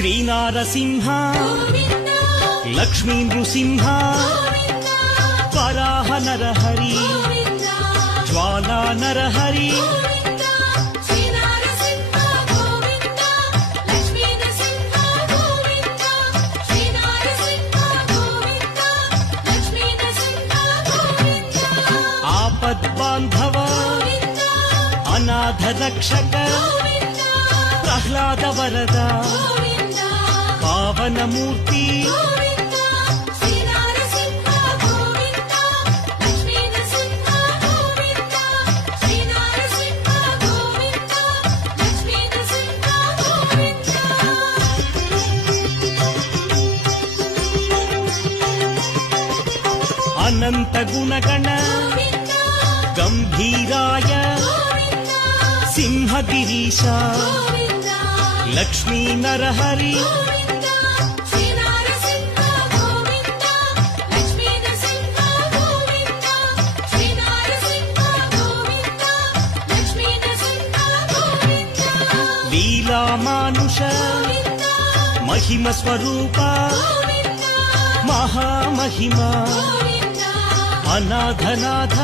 శ్రీనారసింహ లక్ష్మీ నృసింహ వరాహ నరహరి జ్వాలా నరహరి ఆపద్బాంధవ అనాథ రక్షక ప్రహ్లాద వరద పావనమూర్తి అనంత గుణగణ గంభీరాయ సింహగిరీశ లక్ష్మీ నరహరి లీలామానుష మహిమ స్వరూప మహామహిమ అనాథనాథ